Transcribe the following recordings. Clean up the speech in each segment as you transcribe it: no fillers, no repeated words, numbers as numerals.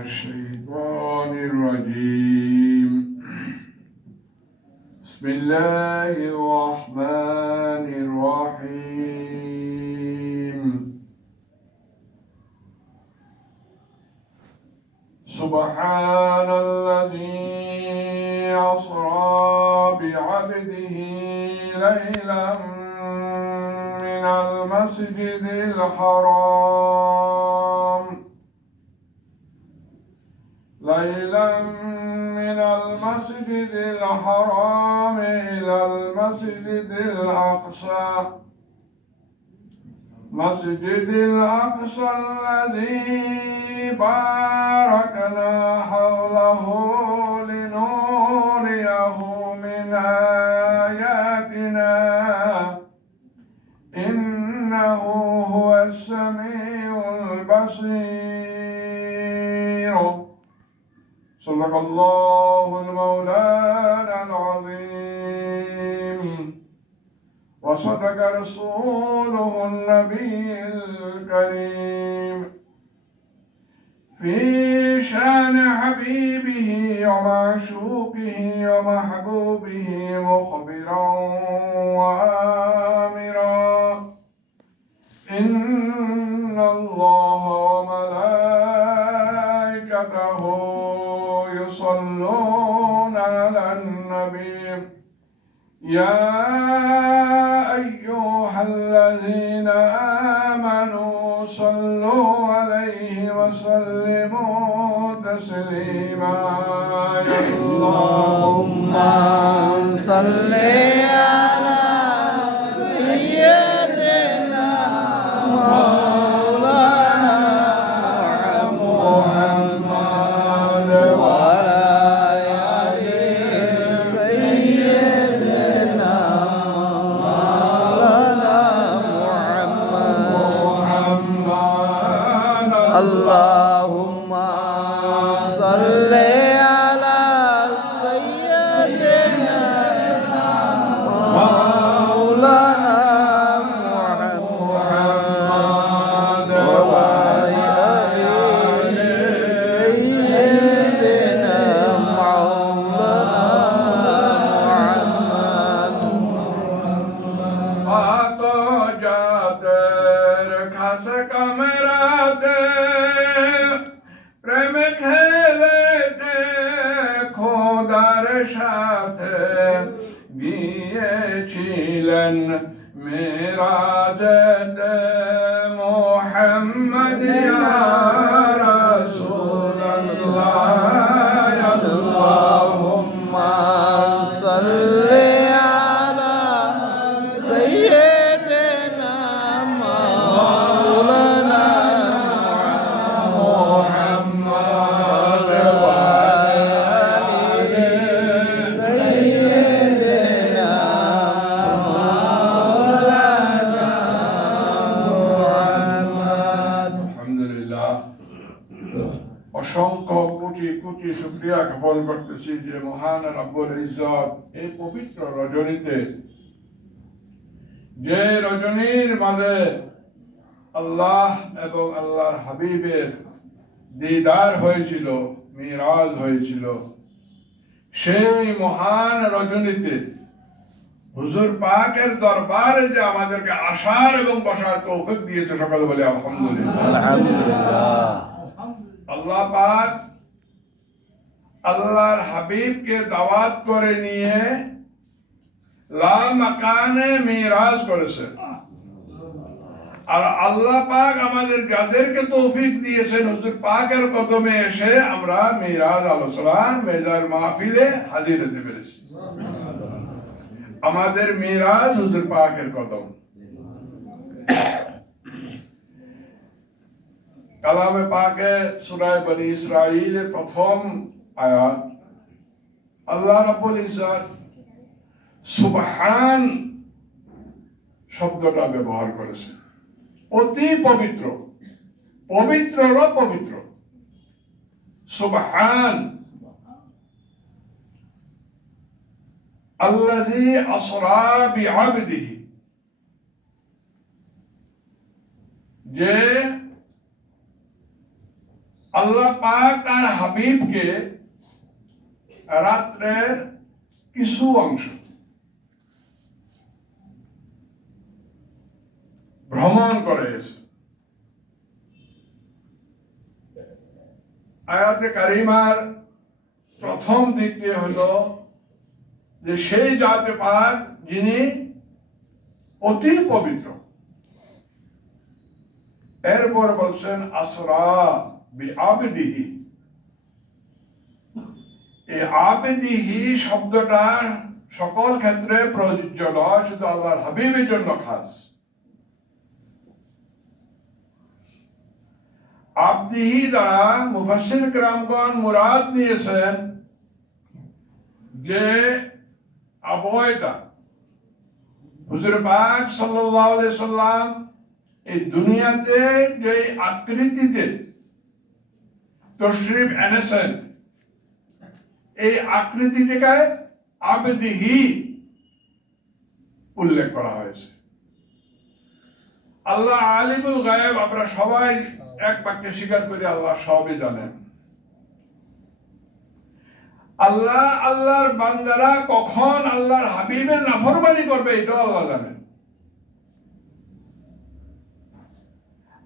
الشيطان الرجيم بسم الله الرحمن الرحيم سبحان الذي أسرى بعبده ليلا من المسجد الحرام إلى المسجد الأقصى الذي باركنا حوله لنريه من آياتنا إنه هو السميع البصير صدق الله المولانا العظيم وصدق رسوله النبي الكريم في شان حبيبه ومعشوقه ومحبوبه مخبرا وآمرا إن الله وملائكته يصلون على النبي يا أيها الذين آمنوا صلوا عليه وسلموا تسليما اللهم صل على سيدنا مولانا محمد وعلى آل سيدنا مولانا محمد اللهم صل على سيدنا مولانا محمد وعلى آل سيدنا مولانا محمد तो जातर खास कमराते प्रेम खेलेते খোদার সাথে গিয়েছিলেন মেরাজেতে মুহাম্মদ ইয়া রাসূলুল্লাহ اللهم صل على سيدنا مولانا محمد وعلى آل سيدنا مولانا محمد আলহামদুলিল্লাহ অসংখ্য কোটি কোটি শুকরিয়া জ্ঞাপন করতেছি যে মহান রব্বুল ইজ্জত এই পবিত্র রজনীতে যে রজনীর মাঝে আল্লাহ এবং আল্লাহর হাবিবের দিদার হয়েছিল, মিরাজ হয়েছিল, সেই মহান রজনীতে হুজুর পাকের দরবারে যে আমাদেরকে আসার এবং বসার তৌফিক দিয়েছে, সকলে বলে আলহামদুলিল্লাহ। আলহামদুলিল্লাহ। আল্লাহ পাক আল্লাহর হাবিবকে দাওয়াত করে নিয়ে লা মাকানে মিরাজ করেছে। আর আল্লাহ পাক আমাদের যাদেরকে তৌফিক দিয়েছেন হুজুর পাকের কদমে এসে আমরা মিরাজ আলোচনা মেজার মাহফিলে হাজির হতে পেরেছি। আমাদের মিরাজ হুজুর পাকের কদম। কালামে পাকে সূরা বনি ইসরাঈলের প্রথম আয়াত আল্লাহ রাব্বুল ইজ্জত সুবহান শব্দটা ব্যবহার করেছে। অতি পবিত্র, পবিত্ররও পবিত্র। সুবহান আল্লাযী আসরা বিআবদিহি, যে আল্লাহ পাক তার হাবিবকে রাত্রের কিছু অংশ ভ্রমণ করেছে। আয়াতে কারিমার প্রথম দিকটি হলো যে সেই জাতে পাক যিনি অতি পবিত্র। এরপর বলছেন আসরা বিআবদিহি। এই আবেদিহি শব্দটা সকল ক্ষেত্রে প্রযোজ্য নয়, শুধু আল্লাহর হাবিবের জন্য খাস। আবদিহি দ্বারা মুফাসসির কিরামগণ মুরাদ নিয়েছেন যে আবয়টা হুজুর পাক সাল্লাল্লাহু আলাইহি সাল্লাম এই দুনিয়াতে যে আকৃতিতে তশরিফ এনেছেন, এই আকৃতিটিকে আবদিহি উল্লেখ করা হয়েছে। আল্লাহ আলিমুল গায়েব, আমরা সবাই এক বাক্যে স্বীকার করি আল্লাহ সবই জানেন। আল্লাহ আল্লাহর বান্দারা কখন আল্লাহর হাবিবের নাফরমানি করবে এটাও আল্লাহ জানেন।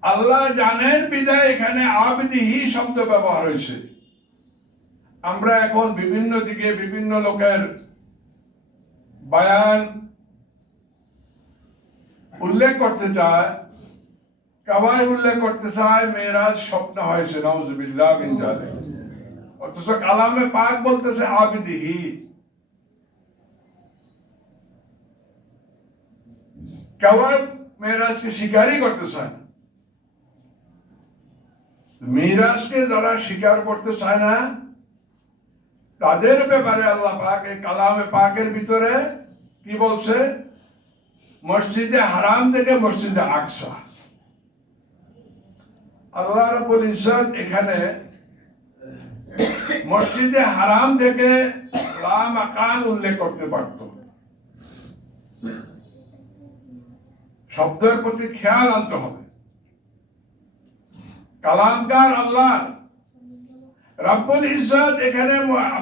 আল্লাহ জানেন বিধায় এখানে আবদিহি শব্দ ব্যবহার হয়েছে। আমরা এখন বিভিন্ন দিকে বিভিন্ন লোকের বয়ান উল্লেখ করতে চায়, কাবায় উল্লেখ করতে চায় মেরাজ স্বপ্ন হয়েছে, নাউজুবিল্লাহ মিন যালিক। অথচ কালামে পাক বলতেছে আবদিহি। কাবায় মেরাজকে স্বীকারই করতে চায় না। মিরাজকে যারা স্বীকার করতে চায় না তাদের ব্যাপারে আল্লাহ পাক এই কালামে পাকের ভিতরে কি বলছে? মসজিদে হারাম থেকে মসজিদে আকসা। আল্লাহ রাব্বুল ইজ্জত এখানে মসজিদে হারাম থেকে লা মাকান উল্লেখ করতে পারত। শব্দের প্রতি খেয়াল আনতে হবে। কালামকার আল্লাহ রাব্বুল ইজ্জত এখানে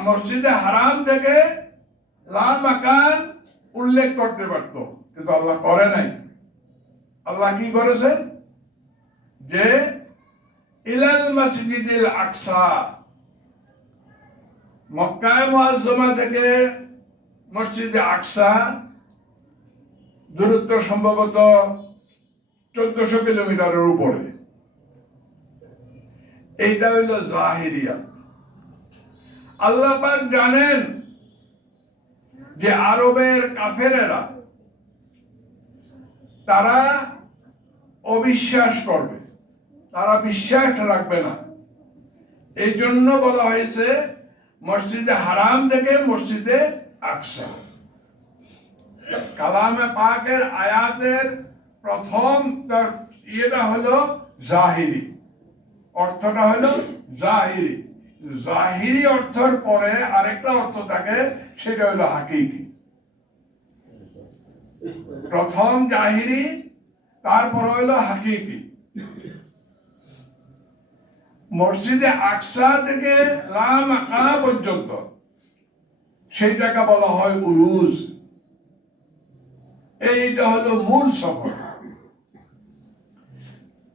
মসজিদে হারাম থেকে লা মাকান উল্লেখ করতে পারত, কিন্তু আল্লাহ করে নাই। আল্লাহ কি করেছেন? যে ইলাল মসজিদিল আকসা, মক্কা মুআজ্জামা থেকে মসজিদে আকসা দূরত্ব সম্ভবত 1400 কিলোমিটারের উপরে। এইটা হইল জাহিরিয়া। আল্লাহ পাক জানেন যে আরবের কাফেরেরা তারা অবিশ্বাস করবে, তারা বিশ্বাস রাখবে না। এই জন্য বলা হয়েছে মসজিদে হারাম থেকে মসজিদে আকসা। কালামে পাকের আয়াতের প্রথম ইয়েটা হলো জাহিরি, অর্থটা হলো জাহিরি। জাহিরি অর্থের পরে আরেকটা অর্থ থাকে, সেটা হলো হাকিকি। প্রথম জাহিরি, তারপর হলো হাকিকি। মসজিদে আকসা থেকে লা মাকান পর্যন্ত সেইটাকে বলা হয় উরুজ। এইটা হলো মূল সফর।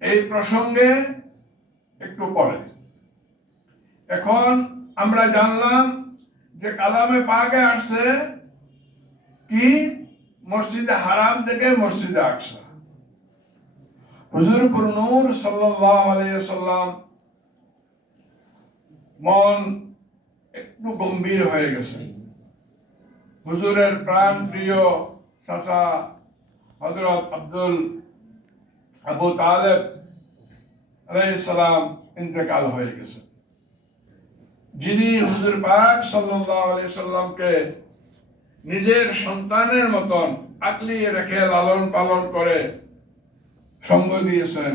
এই প্রসঙ্গে একটু পরে। এখন আমরা জানলাম যে কালামে পাকে আসছে কি মসজিদে হারাম থেকে মসজিদে আকসা। হুজুর নূর সাল্লাল্লাহু আলাইহি ওয়াসাল্লাম মন একটু গম্ভীর হয়ে গেছে। হুজুরের প্রাণ প্রিয় চাচা হযরত আবু তালেব আলাইহিস সালাম ইন্তেকাল হয়ে গেছে, যিনি হুজুর পাক সাল্লাল্লাহু আলাইহি সাল্লামকে নিজের সন্তানের মতন আগলিয়ে রেখে লালন পালন করে সঙ্গ দিয়েছেন।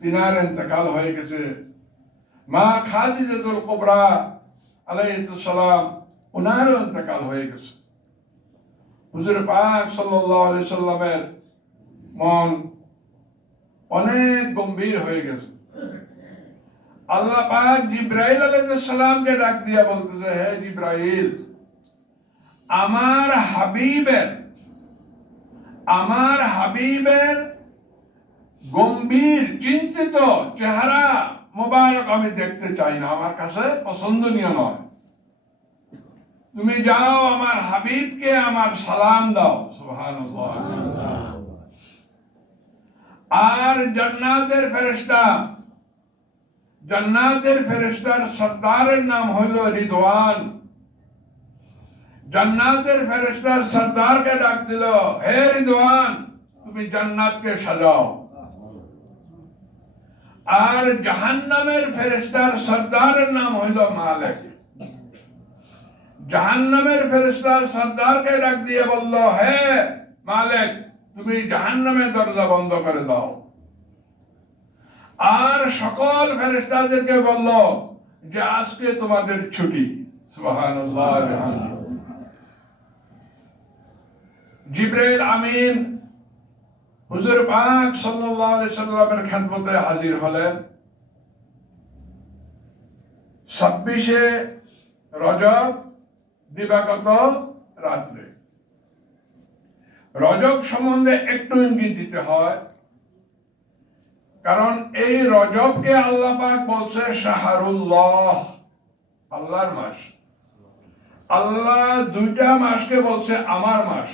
তিনার ইন্তেকাল হয়ে গেছে। মা খাদিজাতুল কুবরা আলাইহিস সালাম ওনারও ইন্তেকাল হয়ে গেছে। হুজুর পাক সাল্লাল্লাহু আলাইহি সাল্লামের মন অনেক গম্ভীর হয়ে গেছে। আল্লাহ পাক জিব্রাইল আলাইহিস সালামকে ডাক দিয়া বলতেছে, হে জিব্রাইল, আমার হাবিবের গম্ভীর চিন্তিত চেহারা মোবারক আমি দেখতে চাই না, আমার কাছে পছন্দনীয় নয়। তুমি যাও আমার হাবিবকে আমার সালাম দাও। সুবহানাল্লাহ। আর জান্নাতের ফেরেশতার সর্দারের নাম হইল রিদওয়ান। জান্নাতের ফেরেশতার সর্দারকে ডাক দিল, হে রিদওয়ান, তুমি জান্নাতকে সাজাও। আর জাহান্নামের ফেরেশতার সর্দারের নাম হইল মালিক। জাহান্নামের ফেরেশতার সর্দারকে ডাক দিয়ে বলল, হে মালিক, তুমি জাহান্নামের দরজা বন্ধ করে দাও। আর সকল ফেরেশতাদেরকে বলল যে আজকে তোমাদের ছুটি। সুবহানাল্লাহ। জিবরাইল আমিন হুজুর পাক সাল্লাল্লাহু আলাইহি সাল্লামের খেদমতে হাজির হলেন 26শে রজব দিবাগত রাত্রে। রজব সম্বন্ধে একটু ইঙ্গিত দিতে হয়, কারণ এই রজবকে আল্লাহ পাক বলছে শাহরুল্লাহ, আল্লাহর মাস। আল্লাহ দুইটা মাসকে বলছে আমার মাস।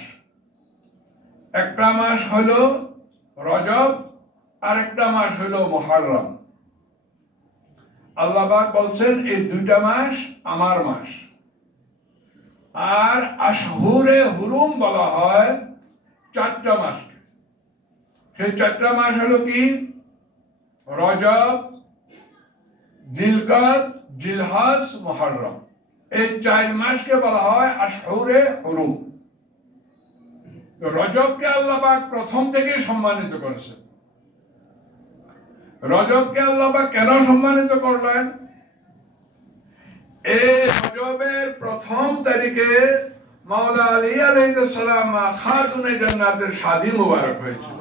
একটা মাস হলো রজব, আর একটা মাস হলো মুহররম। আল্লাহ পাক বলছেন এই দুইটা মাস আমার মাস। আর আশহুরে হুরুম বলা হয় চারটা মাসকে। সেই চারটা মাস হলো কি? রজব, জিলকাদ, জিলহজ, মুহররম। এই চার মাসকে বলা হয় আশহুরে হুরুম। রজবকে আল্লাহ পাক প্রথম থেকে সম্মানিত করেছে। রজবকে আল্লাহ পাক কেন সম্মানিত করলেন? এই রজবের প্রথম তারিখে মাওলা আলী আলাইহিস সালাম খাতুনে জান্নাতের শাদী মুবারক হয়েছিল।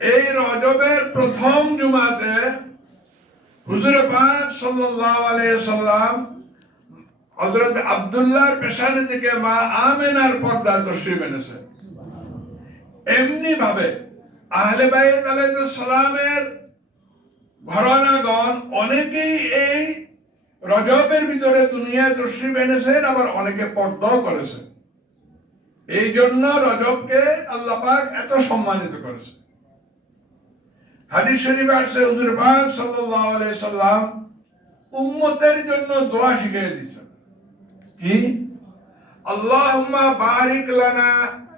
এই রজবের প্রথম জুমাতে হুজুর পাক সাল্লাল্লাহু আলাইহি সাল্লাম হযরত আব্দুল্লাহর পেশানি থেকে মা আমিনার পর্দা তশরীফ এনেছেন। এমনি ভাবে আহলে বাইত আলাইহিস সালামের ঘরানাগণ অনেকেই এই রজবের ভিতরে দুনিয়ায় তশরীফ এনেছেন, আবার অনেকে পর্দাও করেছেন। এই জন্য রজবকে আল্লাহ পাক এত সম্মানিত করেছে। হাদিস শরীফে আছে হুজুর পাক সাল্লাল্লাহু আলাইহি সাল্লাম উম্মতের জন্য দোয়া শিখিয়ে দিয়েছেন। কি? আল্লাহুম্মা বারিক লানা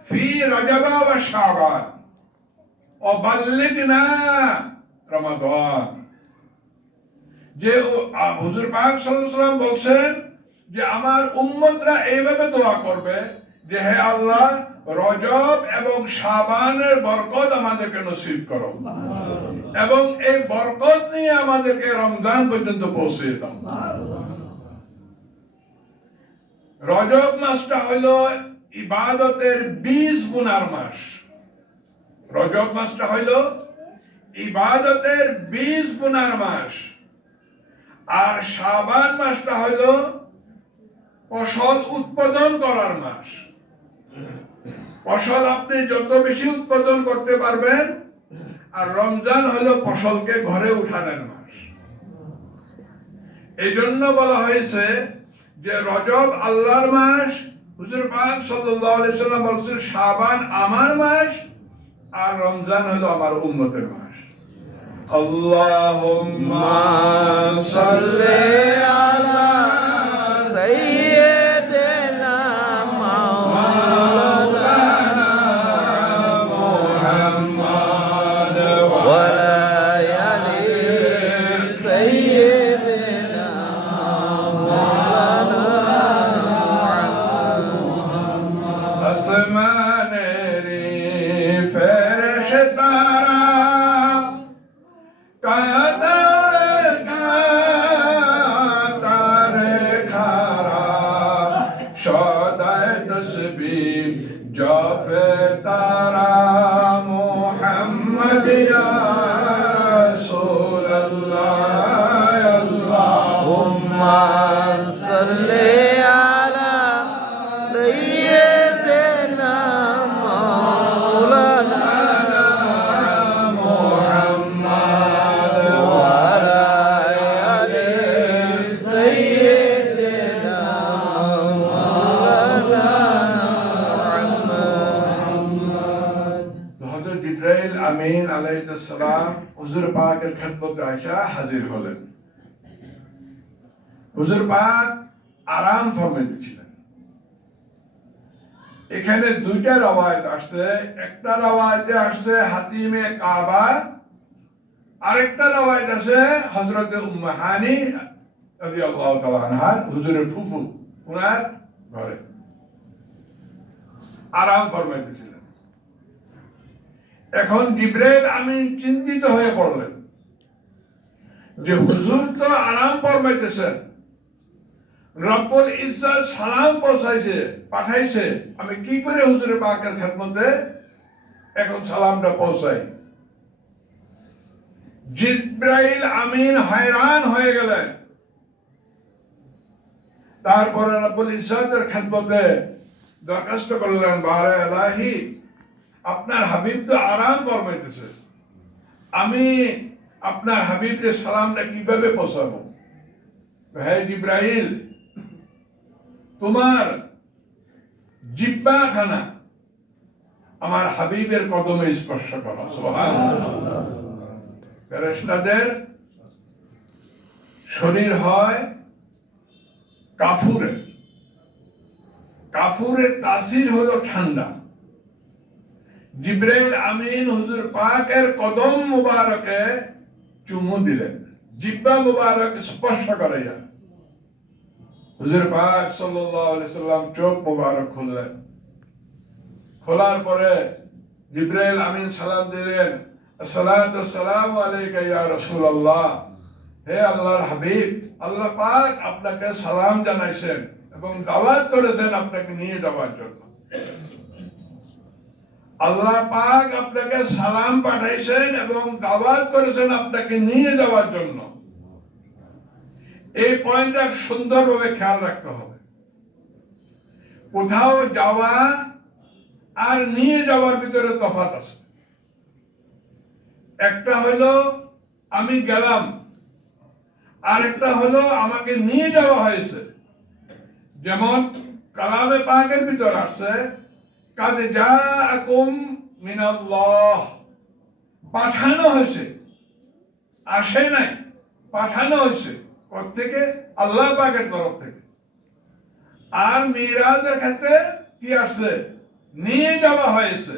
ফি রজব ওয়া শাবান ওয়া বাল্লিগনা রমাদান। যে হুজুর পাক সাল্লাল্লাহু আলাইহি সাল্লাম বলছেন যে আমার উম্মতরা এইভাবে দোয়া করবে যে হে আল্লাহ, রজব এবং শাবানের বরকত আমাদেরকে নসিব করো এবং এই বরকত নিয়ে আমাদেরকে রমজান পর্যন্ত পৌঁছে দাও। রজব মাসটা হলো ইবাদতের 20 গুণার মাস। রজব মাসটা হলো ইবাদতের 20 গুণার মাস। আর শাবান মাসটা হলো ফসল উৎপাদন করার মাস। ফসল আপনি যত বেশি উৎপাদন করতে পারবেন, আর রমজান হলো ফসলকে ঘরে উঠানোর মাস। এই জন্য বলা হয়েছে যে রজব আল্লাহর মাস। হুজুর পাক সাল্লাল্লাহু আলাইহি সাল্লাম বলেছেন শাবান আমার মাস, আর রমজান হলো আমার উম্মতের মাস। আল্লাহুম্মা সাল্লি আলা সাইয়্যিদিনা মাওলানা মুহাম্মদ ওয়া আলা আলি সাইয়্যিদিনা মাওলানা মুহাম্মদ। আসমানের ফেরেশতারা কাঁদে হুজুর পাকের খেদমতে আয়েশা হাজির হলেন। হুজুর পাক আরাম ফরমাইতেছিলেন। এখানে দুইটা রওয়ায়াত আসছে, একটা রওয়ায়াতে আসছে হাতিমে কাবা, আরেকটা রওয়ায়াত আছে হযরত উম্মে হানি রাদিয়াল্লাহু তাআলা আনহার, হুজুরের ফুফু, উনার ঘরে আরাম ফরমাইতেছিলেন। এখন জিবরাইল আমিন চিন্তিত হয়ে পড়লেন যে হুজুর তো আরাম ফরমাইতেছেন, রব্বুল ইজ্জত সালাম পাঠাইছে, আমি কি করে হুজুরের পাকের খেদমতে এখন সালামটা পৌঁছাই? জিবরাইল আমিন হয়রান হয়ে গেলেন। তারপরে রব্বুল ইজ্জতের খেদমতে দরখাস্ত করলেন, বারে ইলাহি, আপনার হাবিব তো আরাম ফরমাইতেছে, আমি আপনার হাবিবের সালামটা কিভাবে পৌঁছাবো? হে জিবরাইল, তোমার জিহ্বাখানা আমার হাবিবের কদমে স্পর্শ করো। সুবহানাল্লাহ। ফেরেশতাদের শরীর হয় কাফুরের তাসির হলো ঠান্ডা। জিবরাইল আমিন হুজুর পাকের কদম মুবারকে চুমু দিলেন, জিহ্বা মুবারক স্পর্শ করাইয়া। হুজুর পাক সাল্লাল্লাহু আলাইহি সাল্লাম চোখ মুবারক খুললেন। খোলার পরে জিবরাইল আমিন সালাম দিলেন, আসসালাতু ওয়াসসালামু আলাইকা ইয়া রাসূলুল্লাহ, হে আল্লাহর হাবিব, আল্লাহ পাক আপনাকে সালাম জানাইছেন এবং দাওয়াত করেছেন আপনাকে নিয়ে যাওয়ার জন্য। আল্লাহ পাক আপনাকে সালাম পাঠাইছেন এবং দাওয়াত করেছেন আপনাকে নিয়ে যাওয়ার জন্য। এই পয়েন্টটা সুন্দরভাবে খেয়াল রাখতে হবে। কোথাও যাওয়া আর নিয়ে যাওয়ার ভিতরে তফাৎ আছে। একটা হলো আমি গেলাম, আর একটা হলো আমাকে নিয়ে যাওয়া হয়েছে। যেমন কালামে পাকের ভিতর আছে, কাদ জাআকুম মিনাল্লাহ, পাঠানো হয়েছে, আসে নাই, পাঠানো হয়েছে। কোত্থেকে? আল্লাহ পাকের তরফ থেকে। আর মিরাজের ক্ষেত্রে কি আসছে? নিয়ে যাওয়া হয়েছে।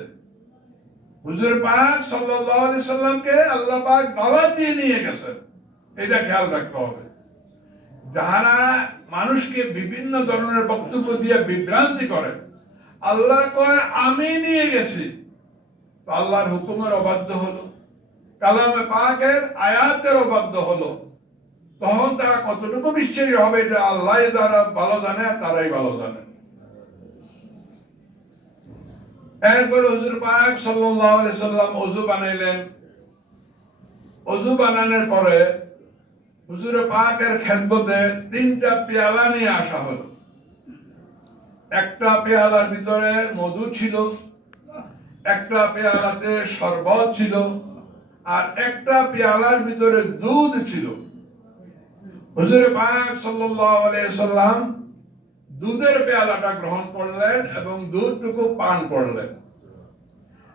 হুজুর পাক সাল্লাল্লাহু আলাইহি সাল্লামকে আল্লাহ পাক দাওয়াত দিয়ে নিয়ে গেছেন, এটা খেয়াল রাখতে হবে। যারা মানুষকে বিভিন্ন ধরনের বক্তব্য দিয়ে বিভ্রান্তি করে, আল্লাহ কয় আমি নিয়ে গেছি, তো আল্লাহর হুকুমের অবাধ্য হলো, কালামে পাকের আয়াতের অবাধ্য হলো, তখন তারা কতটুকু বিশ্বাসী হবে এটা আল্লাহ যারা ভালো জানে, তারাই ভালো জানে। এরপরে হুজুর পাক সাল্লাল্লাহু আলাইহি সাল্লাম ওযু বানাইলেন। ওযু বানানোর পরে হুজুর পাকের খেদমতে 3টা পেয়ালা নিয়ে আসা হলো। একটা পেয়ালার ভিতরে মধু ছিল, একটা পেয়ালাতে শরবত ছিল, আর একটা পেয়ালার ভিতরে দুধ ছিল। হুজুর পাক সাল্লাল্লাহু আলাইহি সাল্লাম দুধের পেয়ালাটা গ্রহণ করলেন এবং দুধটুকু পান করলেন।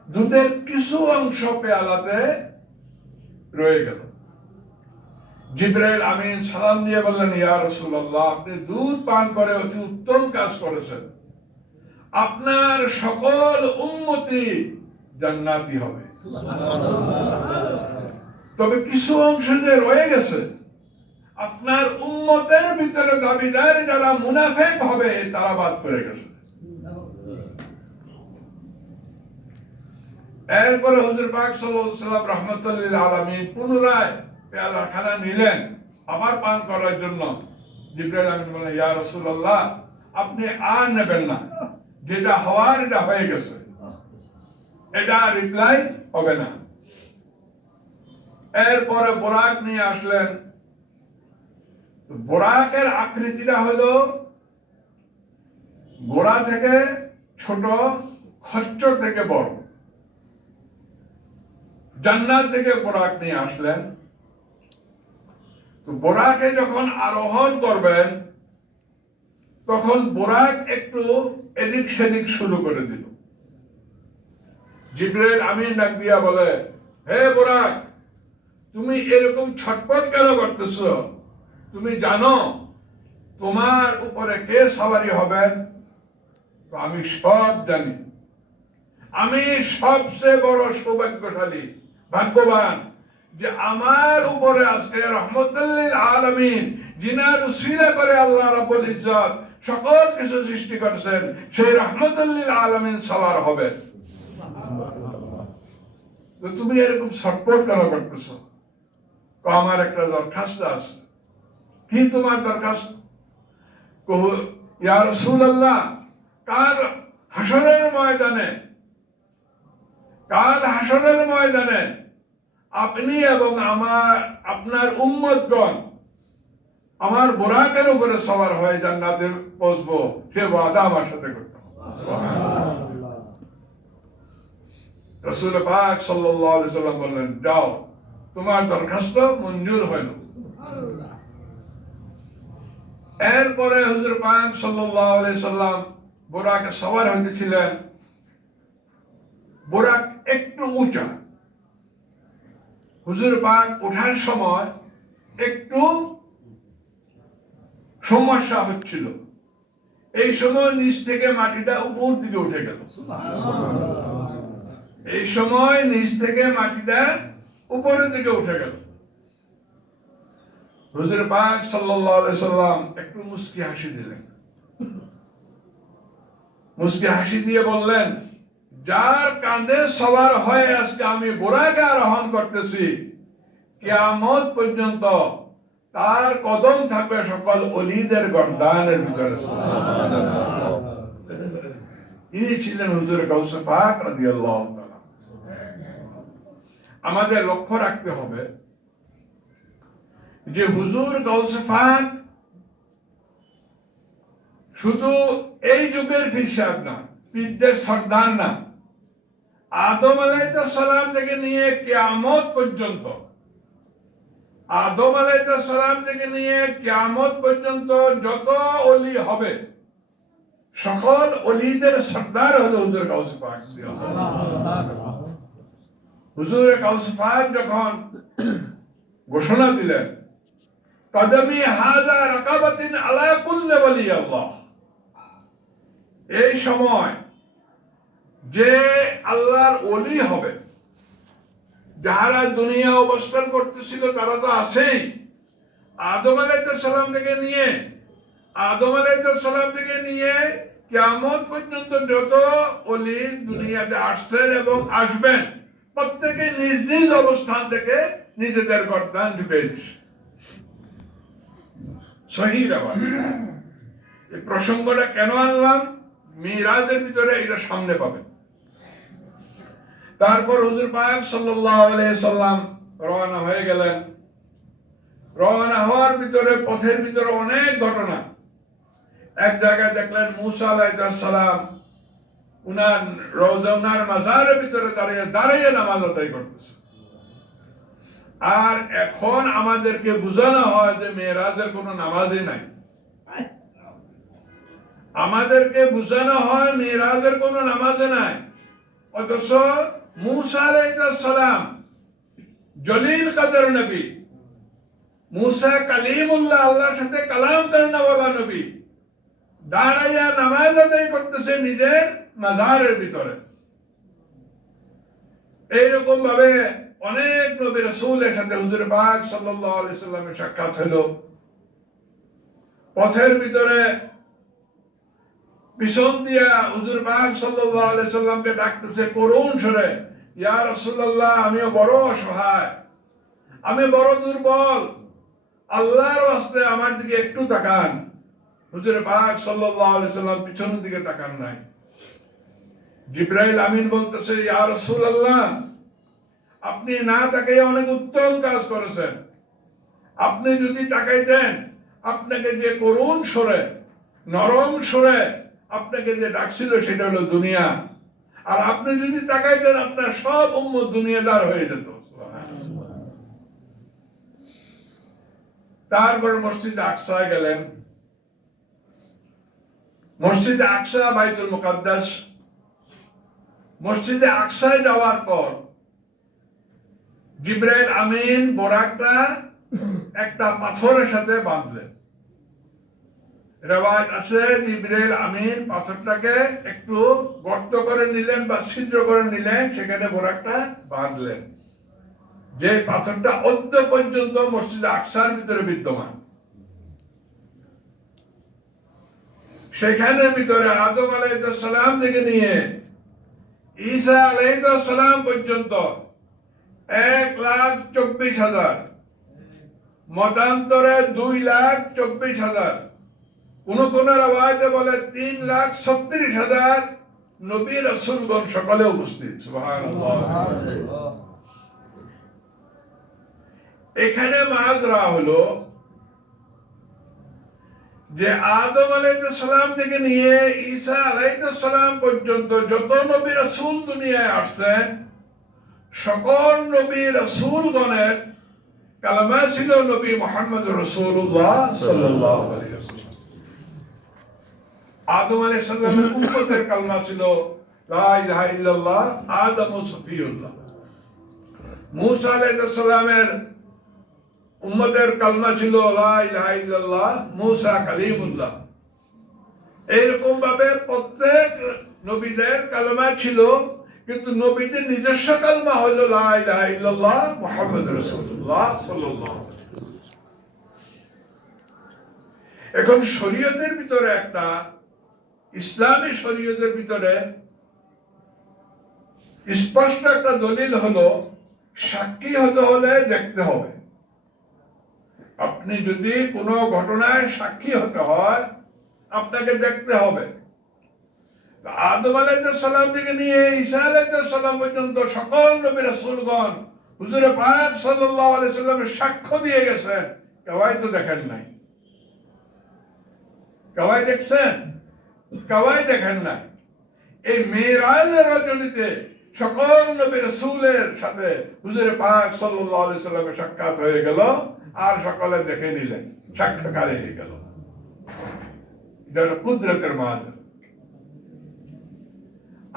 দুধের কিছু অংশ পেয়ালাতে রয়ে গেল। জিবরাইল আমিন সালাম দিয়ে বললেন, ইয়া রাসূলুল্লাহ, আপনি দুধ পান করে অতি উত্তম কাজ করেছেন, আপনার সকল উম্মতি জান্নাতি হবে। তবে কিছু অংশ যে রয়ে গেছে, আপনার উম্মতের ভিতরে দাবিদার যারা মুনাফিক হবে তারা বাদ পড়ে গেছে। এরপরে হুজুর পাক সাল্লাল্লাহু আলাইহি ওয়াসাল্লাম রাহমাতুল লিল আলামিন পুনরায় পেয়ালা খানা নিলেন আবার পান করার জন্য। জিবরাইল আমিন বললেন, ইয়া রাসূলুল্লাহ, আপনি আর নেবেন না, যেটা হওয়ার এটা হয়ে গেছে, এটা রিপ্লাই হবে না। এরপরে বোরাক নিয়ে আসলেন। বোরাকের আকৃতিটা হলো ঘোড়া থেকে ছোট, খচ্চর থেকে বড়। জান্নাত থেকে বোরাক নিয়ে আসলেন। তো বোরাকে যখন আরোহণ করবেন, তখন বোরাক একটু এদিক সেদিক শুরু করে দিল। জিবরাইল আমিন ডাক দিয়া বলে, হে বোরাক, তুমি এরকম ছটপট কেন করতেছো? তুমি জানো তোমার উপরে কে সওয়ারি হবেন? তো আমি সব জানি। আমি সবচেয়ে বড় সৌভাগ্যশালী, ভাগ্যবান যে আমার উপরে আজকে রহমতুল লিল আলামিন, যিনার উসিলা করে আল্লাহ রাব্বুল ইজ্জত সকল কিছু সৃষ্টি করেছেন, সেই রহমতুল লিল আলামিন সওয়ার হবে। তো তুমি এরকম ছটপট কেন করতেছো? তো আমার একটা দরখাস্ত আছে। কি তোমার দরখাস্ত? ইয়া রাসূলুল্লাহ, কাল হাসরের ময়দানে আপনি এবং আপনার উম্মতগণ আমার বুরাকের উপরে সওয়ার হয়ে জান্নাতে পৌঁছবো, সে ওয়াদা আমার সাথে করতে হবে। রাসূল পাক সাল্লাল্লাহু আলাইহি সাল্লাম বললেন, যাও, তোমার দরখাস্ত মঞ্জুর হইল। এরপরে হুজুর পাক সাল্লাল্লাহু আলাইহি সাল্লাম বুরাকে সওয়ার হইতেছিলেন। বুরাক একটু উঁচা। হুজুর পাক ওঠার সময় একটু সমস্যা হচ্ছিল। এই সময় নিচ থেকে মাটিটা উপর দিকে উঠে গেল। উপরের দিকে উঠে গেল। হুজুর পাক সাল্লাল্লাহু আলাইহি সাল্লাম একটু মুস্কি হাসি দিলেন। মুস্কি হাসি দিয়ে বললেন, যার কাঁধে সওয়ার হয়ে আজকে আমি বুরাকে আরোহণ করতেছি, কিয়ামত পর্যন্ত তার কদম থাকবে সকল ওলীদের গর্দানের ভিতরে। ইনি ছিলেন হুজুর গাউসে পাক রাদিয়াল্লাহু তাআলা। আমাদের লক্ষ্য রাখতে হবে যে হুজুর গাউসে পাক শুধু এই যুগের পীর সাহেব না, পীরদের সর্দার না। আদম আলাইহিস সালাম থেকে নিয়ে কিয়ামত পর্যন্ত, যত ওলি হবে, সকল ওলিদের সর্দার হলো হুজুর গাউসে পাক। হুজুর গাউসে পাক যখন ঘোষণা দিলেন, কদমি হাযা রাকাবাতিন আলা কুল্লি ওয়ালি আল্লাহ, এই সময় যে আল্লাহর ওলি হবে, যারা দুনিয়া অবস্থান করতেছিল তারা তো আছেই। আদম আলাইহিস সালাম থেকে নিয়ে কিয়ামত পর্যন্ত যত ওলি দুনিয়াতে আসছেন এবং আসবেন, প্রত্যেকে নিজ নিজ অবস্থান থেকে নিজেদের গর্দান ঝুঁকিয়ে দিচ্ছে। সহিহ রাওয়াত। এই প্রসঙ্গটা কেন আনলাম? মিরাজের ভিতরে এটা সামনে পাবেন। তারপর হুজুর পাক সাল্লাল্লাহু আলাইহি সাল্লাম রওনা হয়ে গেলেন। রওনা হওয়ার ভিতরে পথের ভিতরে অনেক ঘটনা। এক জায়গায় দেখলেন মুসা আলাইহিস সালাম উনার মাজারের ভিতরে দাঁড়িয়ে নামাজ আদায় করতেছে। আর এখন আমাদেরকে বোঝানো হয় যে মেরাজের কোনো নামাজই নাই। অথচ মুসা আলাইহিস সালাম জলিল কদর নবী, মুসা কালিমুল্লাহ, আল্লাহর সাথে কালাম করনেওয়ালা নবী, দাঁড়াইয়া নামাজ আদায় করতেছে নিজের মাজারের ভিতরে। এইরকম ভাবে অনেক নবী রাসূলের সাথে হুজুর পাক সাল্লাল্লাহু আলাইহি সাল্লামের সাক্ষাৎ হলো। পথের ভিতরে পিছন দিয়া হুজুর পাক সাল্লাল্লাহু আলাইহি সাল্লামকে ডাকতেছে করুণ সুরে, ইয়া রাসূলুল্লাহ, আমিও বড় অসহায়, আমি বড় দুর্বল, আল্লাহর ওয়াস্তে আমার দিকে একটু তাকান। হুজুর পাক সাল্লাল্লাহু আলাইহি সাল্লাম পিছনের দিকে তাকান নাই। জিবরাইল আমিন বলতেছে, ইয়া রাসূলুল্লাহ, আপনি না তাকাইয়া অনেক উত্তম কাজ করেছেন। আপনি যদি তাকাইতেন, আপনাকে যে করুণ সুরে, নরম সুরে আপনাকে যে ডাকছিল সেটা হলো দুনিয়া। আর আপনি যদি তাকাইতেন, আপনার সব উম্মত দুনিয়াদার হয়ে যেত। তারপর মসজিদে আকসায় গেলেন। মসজিদে আকসা বাইতুল মুকাদ্দাস। মসজিদে আকসায় যাওয়ার পর জিবরাইল আমিন বোরাকটা একটা পাথরের সাথে বাঁধলেন। রেওয়াজ আছে জিবরাইল আমিন পাথরটাকে একটু গর্ত করে নিলেন বা ছিদ্র করে নিলেন, সেখানে বোরাকটা বাঁধলেন, যে পাথরটা অদ্য পর্যন্ত মসজিদে আকসার ভিতরে বিদ্যমান। সেখানে ভিতরে আদম আলাইহিস সালাম থেকে নিয়ে ঈসা আলাইহিস সালাম পর্যন্ত 1,24,000, মতান্তরে 2,24,000, কোন কোন রাওয়ায়ে বলে 3,36,000 নবী রাসূলগণ সকলে উপস্থিত। সুবহানাল্লাহ। এখানে মাজরা হলো যে আদম আলাইহিস সালাম থেকে নিয়ে ঈসা আলাইহিস সালাম পর্যন্ত যত নবী রাসূল দুনিয়ায় আসছেন, সকল নবী রাসূলগণের কালেমা ছিল নবী মুহাম্মদ রাসূলুল্লাহ সাল্লাল্লাহু আলাইহি ওয়াসাল্লাম। আদম আলাইহিস সালামের উম্মতের কালেমা ছিল লা ইলাহা ইল্লাল্লাহ আদম সফিউল্লাহ। মূসা আলাইহিস সালামের উম্মতের কালেমা ছিল লা ইলাহা ইল্লাল্লাহ মূসা কালিমুল্লাহ। এরকম ভাবে প্রত্যেক নবীদের কালেমা ছিল, কিন্তু নবীদের নিজস্ব কালেমা হলো লা ইলাহা ইল্লাল্লাহ মুহাম্মাদুর রাসূলুল্লাহ সাল্লাল্লাহু আলাইহি ওয়াসাল্লাম। এখন শরীয়তের ভিতরে একটা, ইসলামী শরীয়তের ভিতরে স্পষ্ট একটা দলিল হলো সাক্ষী হতে হলে দেখতে হবে। আপনি যদি কোনো ঘটনায় সাক্ষী হতে হয়, আপনাকে দেখতে হবে। আদম আলাইহিস সালাম থেকে নিয়ে ঈসা আলাইহিস সালাম পর্যন্ত সকল নবী রাসূলগণ হুজুরে পাক সাল্লাল্লাহু আলাইহি সাল্লামের সাক্ষ্য দিয়ে গেছেন, কেউই তো দেখেন নাই। কেউই দেখছেন? কেউই দেখেন নাই। এই মেরাজের রজনীতে সকল নবী রাসূলের সাথে হুজুরে পাক সাল্লাল্লাহু আলাইহি সাল্লামের সাক্ষাৎ হয়ে গেল, আর সকলে দেখে নিলেন, সাক্ষাৎকারে হয়ে গেল। এটা হলো কুদরতের মাঝ।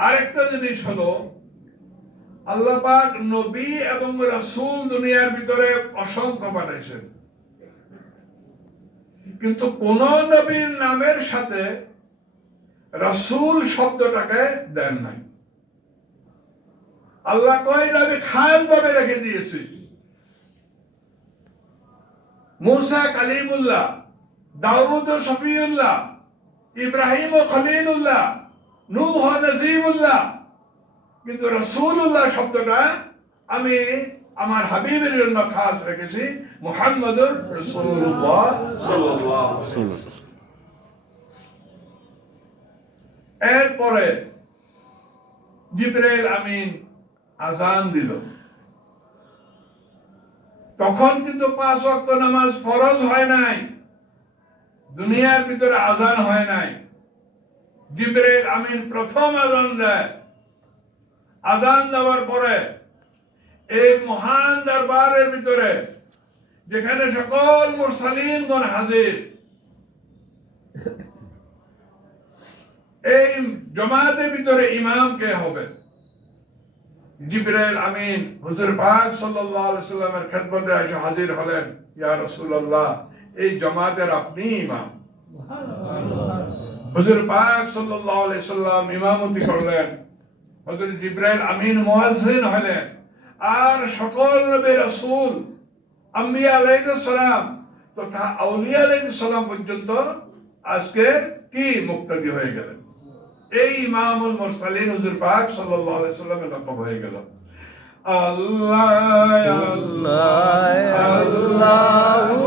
আরেকটা জিনিস হলো, আল্লাহ পাক নবী এবং রাসূল দুনিয়ার ভিতরে অসংখ্য পাঠাইছেন, কিন্তু কোন নবীর নামের সাথে রাসূল শব্দটাকে দেন নাই। আল্লাহ কয় নবী খাস ভাবে রেখে দিয়েছে। মূসা কালিমুল্লাহ, দাউদ শফিউল্লাহ, ইব্রাহিম খলিলুল্লাহ, নূহ নজিবুল্লাহ, কিন্তু রাসূলুল্লাহ শব্দটা আমি আমার হাবিবের জন্য খাস রেখেছি, মুহাম্মদুর রাসূলুল্লাহ সাল্লাল্লাহু আলাইহি ওয়াসাল্লাম। এরপরে জিবরাইল আমিন আযান দিল। তখন কিন্তু 5 ওয়াক্ত নামাজ ফরজ হয় নাই, দুনিয়ার ভিতরে আযান হয় নাই। জিবরাইল আমিন প্রথম আযান দেয়। আযান দেওয়ার পরে এই মহান দরবারের ভিতরে, যেখানে সকল মুরসালিনগণ হাজির, এই জামাতের ভিতরে ইমাম কে হবে? জিবরাইল আমিন হুজুর পাক সাল্লাল্লাহু আলাইহি সাল্লামের খেদমতে এসে হাজির হলেন, ইয়া রাসূলুল্লাহ, এই জামাতের আপনি ইমাম। হুজুর পাক সাল্লাল্লাহু আলাইহি সাল্লাম ইমামতি করলেন, হযরত জিবরাইল আমিন মুয়াজ্জিন হলেন, আর সকল নবী রাসূল, আম্বিয়া আলাইহিস সালাম তথা আউলিয়া আলাইহিস সালাম পর্যন্ত আজকে কি মুক্তাদি হয়ে গেলেন। এই ইমামুল মুরসালিন হুজুর পাক সাল্লাল্লাহু আলাইহি সাল্লামের লকব হয়ে গেল। আল্লাহ আল্লাহ আল্লাহু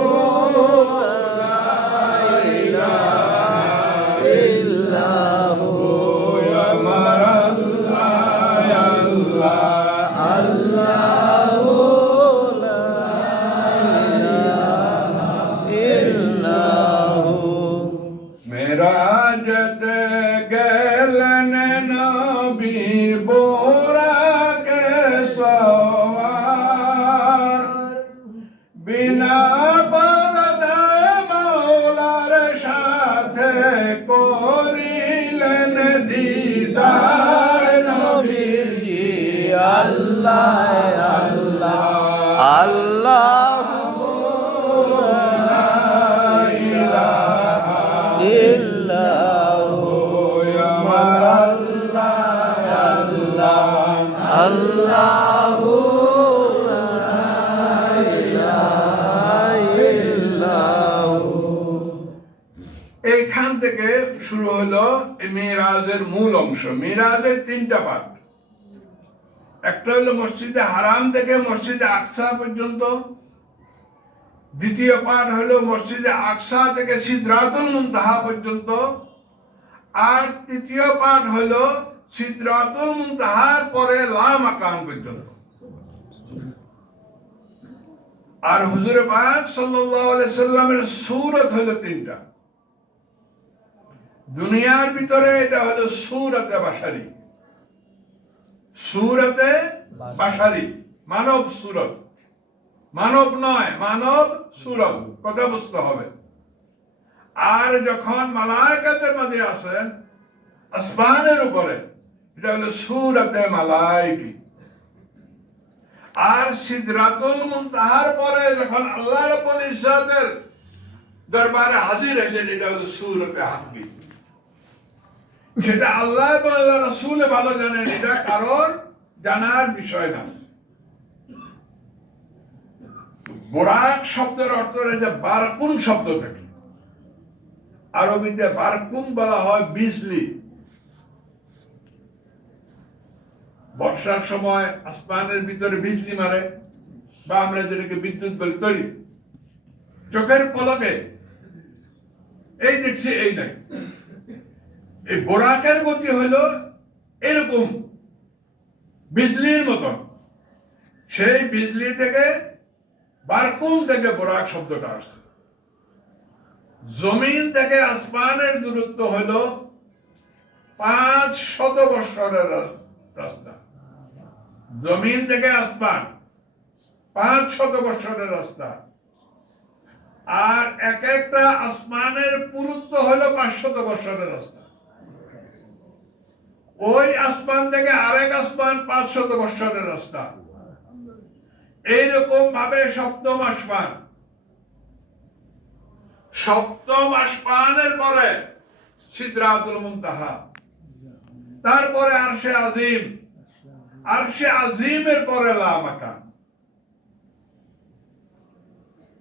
আল্লাহ আল্লাহ এইখান থেকে শুরু হলো মিরাজের মূল অংশ। মিরাজের 3টা পার্ট। একটা হলো মসজিদে হারাম থেকে মসজিদে আকসা পর্যন্ত, দ্বিতীয় পার্ট হলো মসজিদে আকসা থেকে সিদরাতুল মুনতাহা পর্যন্ত, আর তৃতীয় পার্ট হলো সিদরাতুল মুনতাহার পরে লা মাকান পর্যন্ত। আর হুজুর পাক সাল্লাল্লাহু আলাইহি সাল্লামের সূরত হলো 3টা। দুনিয়ার ভিতরে এটা হলো সূরতে বাশারি, সূরতে বাশারি, মানব সূরত, মানব নয়, মানব সূরত, কথা বুঝতে হবে। আর যখন মালায়েকাতের মাঝে আসেন আসমানের উপরে, এটা হলো সূরতে মালায়েকি। আর সিদরাতুল মুনতাহার পরে যখন আল্লাহ রাব্বুল ইজ্জাতের দরবারে হাজির হয়েছেন, এটা হলো সূরতে হাক্কি। সেটা আল্লাহ এবং আল্লাহ রাসূল ভালো জানেন, এটা কারোর জানার বিষয় না। বুরাক শব্দের অর্থ হচ্ছে বারকুন শব্দ থেকে, আরবিতে বারকুন বলা হয় বিজলি। বর্ষার সময় আসমানের ভিতরে বিজলি মারে, বা আমরা যেটাকে বিদ্যুৎ বলি, তৈরি চোখের পলকে এই দেখছি এই নাই। এই বোরাকের গতি হলো এরকম বিজলির মতন। সেই বিজলি থেকে বারকুন থেকে বোরাক শব্দটা আসছে। জমিন থেকে আসমানের দূরত্ব হলো 500 বছরের রাস্তা। জমিন থেকে আসমান 500 বছরের রাস্তা। আর এক একটা আসমানের পুরুত্ব হলো 500 বছরের রাস্তা। ওই আসমান থেকে আরেক আসমান 500 বছরের রাস্তা। এইরকম ভাবে সপ্তম আসমান, সপ্তম আসমানের পরে সিদরাতুল মুনতাহা, তারপরে আরশে আজিম, আরশে আজিমের পরে লা মাকান।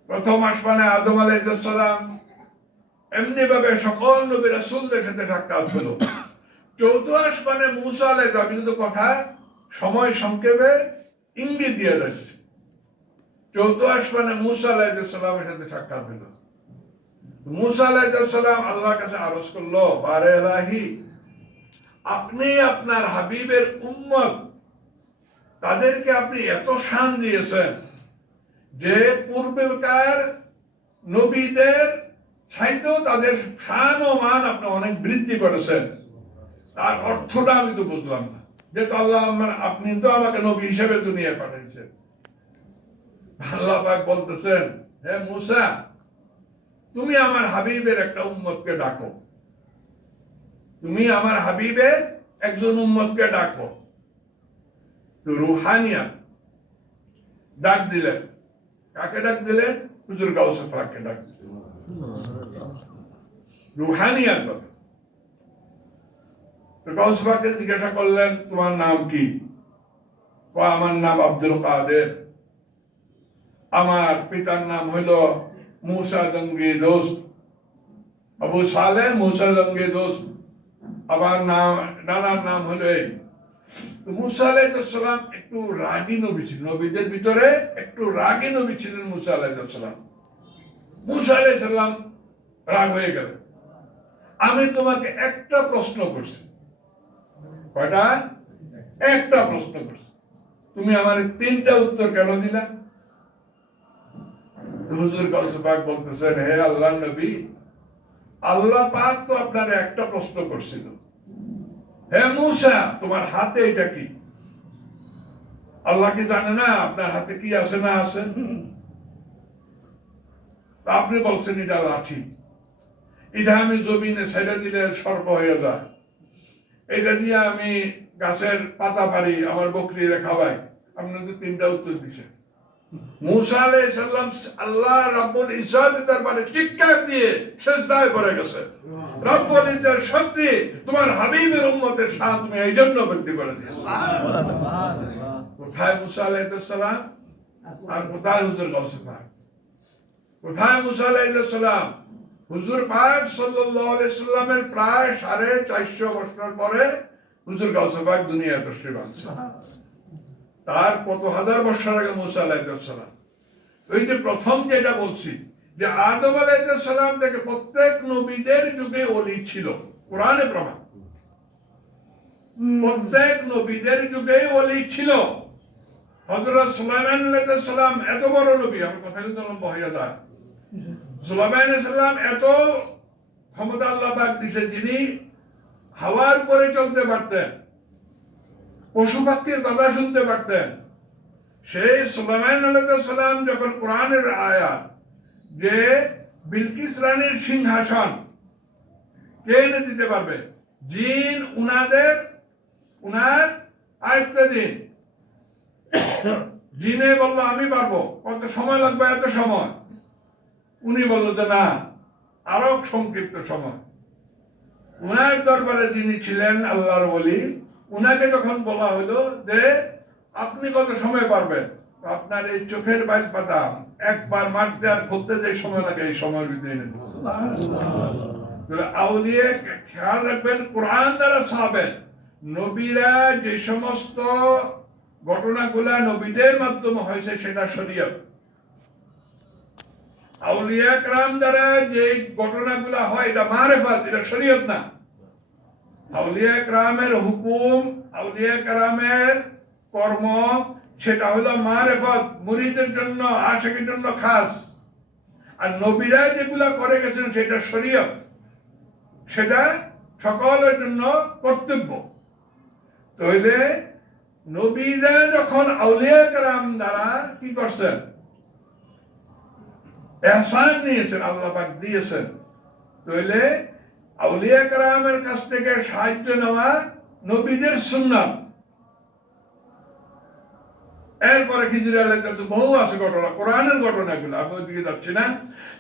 প্রথম আসমানে আদম আলাইহিস সালাম, এমনি ভাবে সকল নবী রাসূলদের সাথে সাক্ষাৎ হলো। চৌথ আসমানে মুসা আলাইহিস সালাম, কিন্তু কথা সময় সংক্ষেপে ইঙ্গিত দিয়ে যাচ্ছে। চৌথ আসমানে মুসা আলাইহিস সালামের সাথে সাক্ষাৎ হলো। মুসা আলাইহিস সালাম আল্লাহর কাছে আরজ করলো, বারে ইলাহি, আপনি আপনার হাবিবের উম্মত তাদেরকে আপনি এত শান দিয়েছেন যে পূর্বেকার নবীদের চাইতেও তাদের শান ও মান আপনি অনেক বৃদ্ধি করেছেন। তার অর্থটা আমি তো বুঝলাম না। যেহেতু আল্লাহ আপনি তো আমাকে নবী হিসেবে দুনিয়ায় পাঠিয়েছেন। আল্লাহ পাক বলতেছেন, হে মুসা, তুমি আমার হাবিবের একটা উম্মতকে ডাকো, তুমি আমার হাবিবের একজন উম্মতকে ডাকো। তো রুহানিয়া ডাক দিলেন। কাকে ডাক দিলেন? হুজুর গাউসে পাককে ডাক দিলেন। রুহানিয়া কথা। তো গাউসে পাককে জিজ্ঞাসা করলেন, তোমার নাম কি? আমার নাম আব্দুল কাদের, আমার পিতার নাম হলো মুসা জঙ্গি দোস্ত, আবু সালেহ মুসা জঙ্গি দোস্ত, আমার নাম নানার নাম হলো এই। তো মুসা আলাইহিস সালাম একটু রাগী নবী ছিলেন, নবীদের ভিতরে একটু রাগী নবী ছিলেন মুসা আলাইহিস সালাম। মুসা আলাইহিস সালাম রাগ হয়ে গেল, আমি তোমাকে একটা প্রশ্ন করছি। কয়টা? একটা প্রশ্ন করছি, তুমি আমার 3টা উত্তর কেন দিলা? হুজুর গাউসে পাক বলতেছেন, হে আল্লাহর নবী, আল্লাহ পাক তো আপনার একটা প্রশ্ন করছিল, হে মুসা, তোমার হাতে এটা কি? আল্লাহ কি জানে না আপনার হাতে কি আছে না আছে? আপনি বলছেন এটা লাঠি, এটা আমি জমিনে ছেড়ে দিলে সর্প হয়ে যায়, এটা দিয়ে আমি গাছের পাতা পারি, আমার বকরিরা খাওয়াই। আপনি তো 3টা উত্তর দিচ্ছেন। মুসা আলাইহিস সালাম আল্লাহ রাব্বুল ইজ্জাতের দরবারে চিৎকার দিয়ে সিজদায় পড়ে গেছে, রব্বুল ইজ্জাত সত্যি তোমার হাবিবের উম্মতের শান তুমি এইজন্য বৃদ্ধি করে দিয়েছো। সুবহানাল্লাহ। কোথায় মুসা আলাইহিস সালাম আর কোথায় হুজুর গাউসে পাক? কোথায় মুসা আলাইহিস সালাম হুজুর পাক সাল্লাল্লাহু আলাইহি সাল্লামের প্রায় 450 বছর পরে হুজুর গাউসে পাক দুনিয়ায় তশরিফ আনছেন। তার কত হাজার বছর আগে মুসা আলাইহিস সালাম। ওই যে প্রথম যেটা বলছি যে আদম আলাইহিস সালাম থেকে প্রত্যেক নবীদের যুগে ওলি ছিল, কোরআনে প্রমাণ। প্রত্যেক নবীদের যুগে ওলি ছিল। হযরত সুলাইমান আলাইহিস সালাম এত বড় নবী, আমার কথা কিন্তু লম্বা হয়ে যায়। সুলাইমান আলাইহিস সালাম এত ক্ষমতা আল্লাহ পাক দিয়েছে, যিনি হাওয়ার উপরে চলতে পারতেন, পশু পাখির কথা শুনতে পারতেন। সেই সুলাইমান আলাইহিস সালাম যখন কোরআনের আয়াত যে বিলকিস রানীর সিংহাসন কে এনে দিতে পারবে, জিন উনার আয়ত্তাধীন। জিনে বলল আমি পারবো, কত সময় লাগবে, এত সময়। উনি বলল যে না, আরো সংক্ষিপ্ত সময়। উনার দরবারে যিনি ছিলেন আল্লাহর ওলি, উনাকে যখন বলা হলো যে আপনি কত সময় পারবেন, আপনার এই চোখের বাইল পাতা একবার মারতে আর খুলতে যে সময় লাগে এই সময়ের ভিতরে এনে দিন। আউলিয়া খেয়াল রাখবেন, কোরআন দ্বারা সাহাবেন নবীরা যে সমস্ত ঘটনাগুলা নবীদের মাধ্যমে হয়েছে সেটা শরীয়ত। আউলিয়া کرام দ্বারা যে ঘটনাগুলা হয় এটা মারিফাত, এটা শরীয়ত না। আউলিয়া کرامের হুকুম, আউলিয়া کرامের কর্ম, সেটা হলো মারিফাত, মুরিদের জন্য, আশিকের জন্য খাস। আর নবীরা যেগুলা করে গেছেন সেটা শরীয়ত, সেটা সকলের জন্য কর্তব্য। তাহলে নবীরা যখন আউলিয়া کرام দ্বারা কি করছেন, ইহসান নিয়েছেন, আল্লাহ পাক দিয়েছেন, তাহলে আউলিয়া کرامের কাছ থেকে সাহায্য নেওয়া নবীদের সুন্নাত। এরপরে খিজির আলাইহিস সালাম বহু আছে ঘটনা, কোরআনের ঘটনাগুলো, আমি ওইদিকে যাচ্ছি না।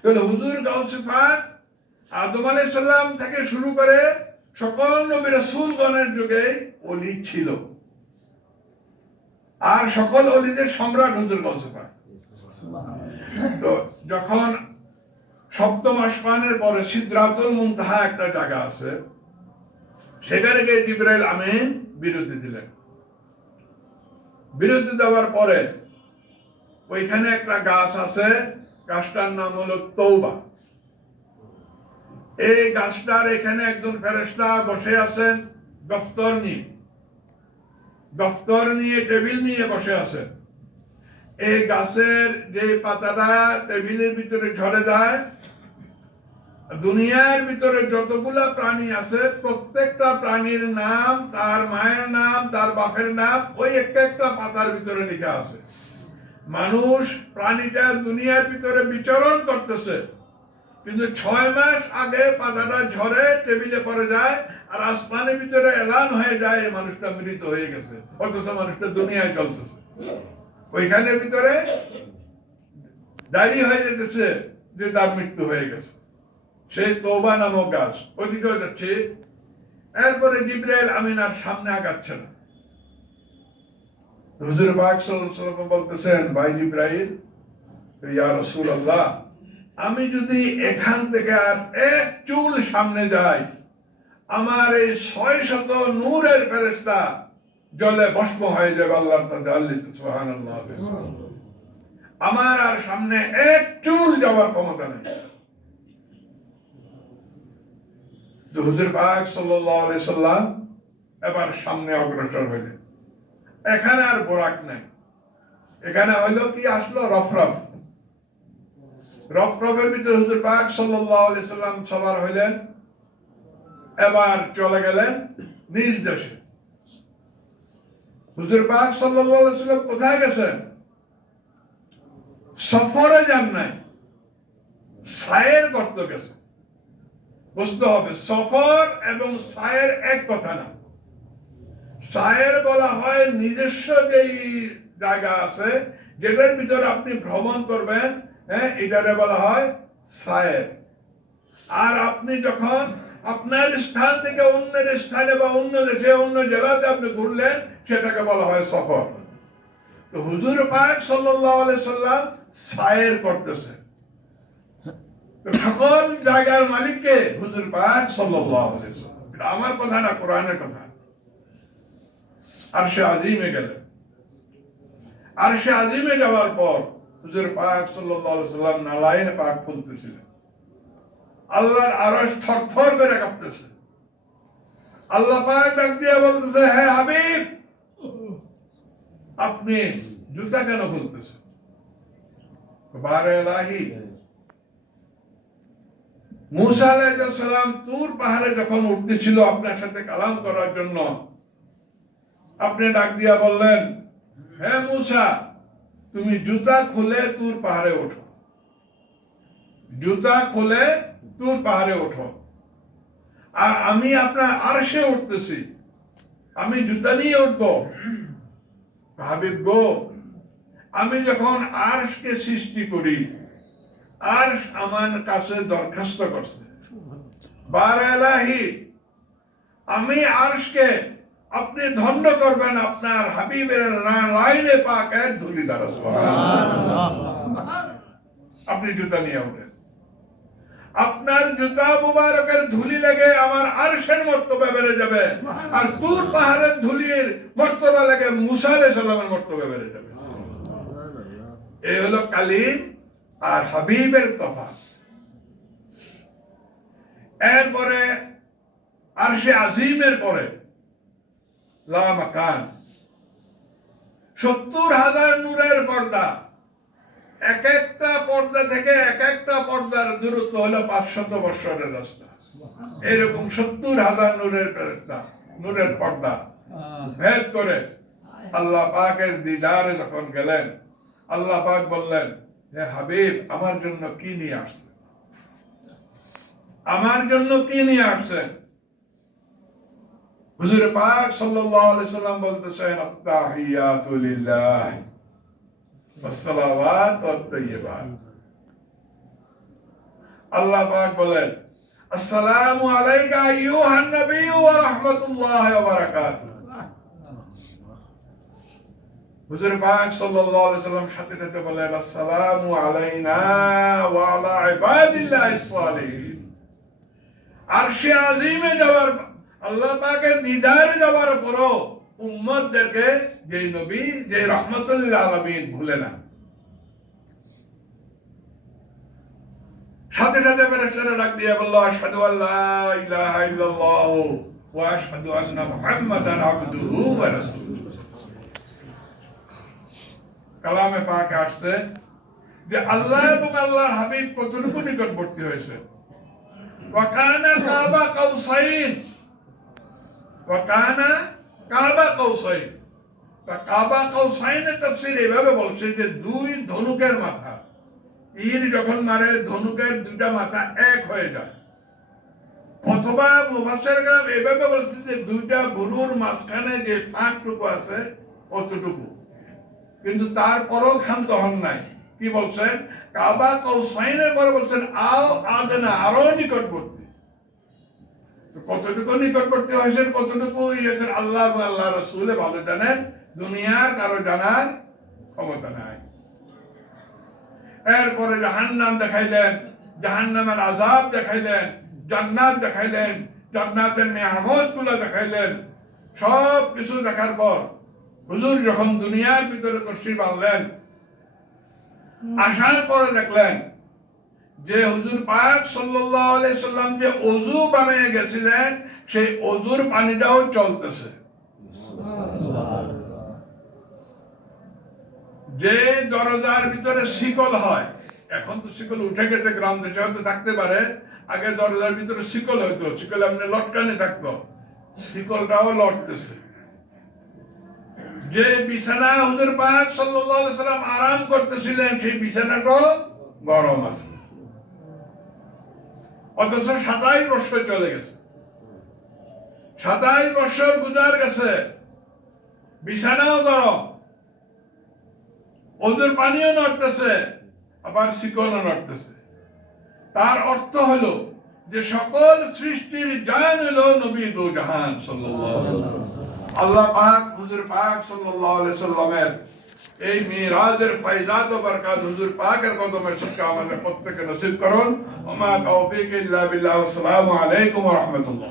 তাহলে হুজুর গাউসে পাক আদম আলাইহিস সালাম থেকে শুরু করে সকল নবী রাসূলগণের যুগে ওলি ছিল। আর সকল ওলিদের সম্রাট হুজুর গাউসে পাক। তো যখন সপ্তম আসমানের পরে সিদরাতুল মুনতাহা একটা জায়গা আছে, সেখানে গিয়ে জিবরাইল আমিন বিরতি দিলেন। বিরতি দেওয়ার পরে ওইখানে একটা গাছ আছে, গাছটার নাম হলো তওবা। এই গাছটার এখানে একজন ফেরেশতা বসে আছেন, দফতর নিয়ে টেবিল নিয়ে বসে আছেন। এই গাছের যে পাতাটা টেবিলের ভিতরে ঝরে যায়, দুনিয়ার ভিতরে যতগুলা প্রাণী আছে প্রত্যেকটা প্রাণীর নাম, তার মায়ের নাম, তার বাপের নাম ওই একটা একটা পাতার ভিতরে লেখা আছে। মানুষ প্রাণীটা দুনিয়ার ভিতরে বিচরণ করতেছে, কিন্তু 6 মাস আগে পাতাটা ঝরে টেবিলে পড়ে যায়, আর আসমানের ভিতরে এলান হয়ে যায় এই মানুষটা মৃত হয়ে গেছে, অথচ মানুষটা দুনিয়ায় চলতেছে। ওইখানের ভিতরে ডায়রি হয়ে যেতেছে যে তার মৃত্যু হয়ে গেছে। সেই তওবা নামক গাছ ওইদিকে যাচ্ছে। এরপরে জিবরাইল আমিন আর সামনে আগাচ্ছে না। হুজুর পাক সাল্লাল্লাহু আলাইহি ওয়াসাল্লাম বলতেছেন, ভাই জিবরাইল, ইয়া রাসূলুল্লাহ, আমি যদি এখান থেকে আর এক চুল সামনে যাই, আমার এই 600 নূরের ফেরেশতা জলে ভস্ম হয়ে যাবে। আল্লাহ তাআলা, সুবহানাল্লাহ। আমার আর সামনে এক চুল যাওয়ার ক্ষমতা নেই। হুজুর পাক সাল্লাল্লাহু আলাইহি সাল্লাম এবার সামনে অগ্রসর হইলেন। এখানে আর বোরাক নাই, এখানে হইলো কি আসলো রফরফের ভিতরে হুজুর পাক সাল্লাল্লাহু আলাইহি সাল্লাম সবার হইলেন। এবার চলে গেলেন নিজ দেশে। হুজুর পাক সাল্লাল্লাহু আলাইহি সাল্লাম কোথায় গেছেন? সফরে যান নাই, সায়ের করতে গেছে। বুঝতে হবে, সফর এবং সায়ের এক কথা না। সায়ের বলা হয় নিজস্ব যেই জায়গা আছে যেটার ভিতরে আপনি ভ্রমণ করবেন, হ্যাঁ, এটারে বলা হয় সায়ের। আর আপনি যখন আপনার স্থান থেকে অন্যের স্থানে বা অন্য দেশে অন্য জেলাতে আপনি ঘুরলেন, সেটাকে বলা হয় সফর। তো হুজুর পাক সাল্লাল্লাহু আলাইহি সাল্লাম সায়ের করতেছে। তো সকল জায়গার মালিককে হুজুর পাক সাল্লাল্লাহু আলাইহি ওয়াসাল্লাম। এটা আমার কথা না, কোরআনের কথা। আরশে আজিমে গেলেন। আরশে আজিমে যাওয়ার পর হুজুর পাক সাল্লাল্লাহু আলাইহি ওয়াসাল্লাম নালায়েন পাক খুলতেছিলেন। আল্লাহর আরশ থরথর করে কাঁপতেছে। আল্লাহ পাক ডাক দিয়ে বলতেছে, হে হাবিব, আপনি জুতা কেন খুলতেছেন? বারে ইলাহি, মুসা আলাইহিস সালাম তুর পাহাড়ে যখন উঠতেছিল আপনার সাথে কালাম করার জন্য, আপনি ডাক দিয়া বললেন, হে মুসা, তুমি জুতা খুলে তুর পাহাড়ে ওঠো, জুতা খুলে তুর পাহাড়ে ওঠো। আর আমি আপনার আরশে উঠতেছি, আমি জুতা নিয়ে উঠবো। হাবিব গো, আমি যখন আরশকে সৃষ্টি করি, আরশ আমার কাছে দরখাস্ত করছে, বারে ইলাহি, আমি আরশকে আপনি ধন্য করবেন আপনার হাবিবের লাইনে পাকের ধুলি দ্বারা। আপনি জুতা নিয়ে ওঠেন। আপনার জুতা মুবারকের ধুলি লেগে আমার আরশের মর্তবা বেড়ে যাবে, আর তুর পাহাড়ের ধুলির মর্তবা লেগে মুসা আলাইহিস সালামের মর্তবা বেড়ে যাবে। এই হলো কালিম আর হাবিবের তফাৎ। এরপরে আরশে আজিমের পরে লা মাকান, 70,000 নূরের পর্দা। এক একটা পর্দা থেকে এক একটা পর্দার দূরত্ব হলো 500 বছরের রাস্তা। এরকম 70,000 নূরের পর্দা ভেদ করে আল্লাহ পাকের দিদারে যখন গেলেন, আল্লাহ পাক বললেন, হে হাবিব, আমার জন্য কি নিয়ে আসছেন? আমার জন্য কি নিয়ে আসছেন? হুজুর পাক সাল্লাল্লাহু আলাইহি সাল্লাম বলতেছেন, আত-তাহিয়াতু লিল্লাহ ওয়াস-সালাওয়াত ওয়াত-তাইয়্যিবাত। আল্লাহ পাক বলেন, আসসালামু আলাইকা আইয়ুহান নাবিয়্যু ওয়া রাহমাতুল্লাহি ওয়া বারাকাতুহু। হুজুর পাক সাল্লাল্লাহু আলাইহি সাল্লাম সাথে সাথে বলেন, আসসালামু আলাইনা ওয়া আলা ইবাদিল্লাহিস সালিহিন। আরশে আজিমে যাওয়ার, আল্লাহ পাকের দিদারে যাওয়ার পরও উম্মতদেরকে যে নবী, যে রাহমাতুল লিল আলামিন ভুলে না। সাথে সাথে ফেরেশতারা ডাক দিয়ে বলল, আশহাদু আল্লা ইলাহা ইল্লাল্লাহ ওয়া আশহাদু আন্না মুহাম্মাদান আবদুহু ওয়া রাসূলুহু। কালামে পাক আসছে যে আল্লাহ এবং আল্লাহর হাবিব কতটুকু নিকটবর্তী হয়েছে। ওয়া কানা কাবা কাউসাইন, ওয়া কানা কাবা কাউসাইন। কাবা কাউসাইনের তাফসীর এভাবে বলছে যে দুই ধনুকের মাথা, তীর যখন মারে ধনুকের দুইটা মাথা এক হয়ে যায়। অথবা মুফাসসিরগণ এভাবে বলছে যে দুইটা ভুরুর মাঝখানে যে ফাঁকটুকু আছে অতটুকু, কিন্তু তারপরও ক্ষান্ত হন নাই। কি বলছেন? কাবা কাউসাইনের পরে বলছেন আও আদনা, আরো নিকটবর্তী। কতটুকু নিকটবর্তী হয়েছেন, কতটুকু ইয়েছেন, আল্লাহ এবং আল্লাহ রাসূল ভালো জানেন, দুনিয়ার কারো জানার ক্ষমতা নাই। এরপরে জাহান্নাম দেখাইলেন, জাহান্নামের আযাব দেখাইলেন, জান্নাত দেখাইলেন, জান্নাতের নিয়ামত গুলো দেখাইলেন। সব কিছু দেখার পর হুজুর যখন দুনিয়ার ভিতরে তশরিফ আনলেন, আসার পরে দেখলেন যে হুজুর পাক সাল্লাল্লাহু আলাইহি সাল্লাম যে ওযু বানিয়ে গেছিলেন, সেই ওযুর পানিটাও চলতেছে। যে দরজার ভিতরে শিকল হয়, এখন তো শিকল উঠে গেছে, গ্রাম দেশে হয়তো থাকতে পারে, আগে দরজার ভিতরে শিকল হইতো, শিকল এমনি লটকানে থাকতো, শিকলটাও লটতেছে। যে বিছানা হুজুর পাক সাল্লাল্লাহু আলাইহি সাল্লাম আরাম করতেছিলেন, সেই বিছানাটাও গরম আছে। অথচ 27 বছর চলে গেছে, 27 বছর গুজার গেছে, বিছানাও গরম, ওদের পানিও নড়তেছে, আবার শিকলও নড়তেছে। তার অর্থ হলো যে সকল সৃষ্টির জান হলো নবী দো জাহান সাল্লাল্লাহু আলাইহি ওয়াসাল্লাম। আল্লাহ পাক হুজুর পাক সাল্লাল্লাহু আলাইহি সাল্লামের এই মিরাজের ফায়দাত ও বরকত হুজুর পাকের কদমের শিক্ষা আমাদের প্রত্যেককে নসিব করুন। ওয়া মা তাওফীক ইল্লা বিল্লাহ। আসসালামু আলাইকুম ওয়া রাহমাতুল্লাহ।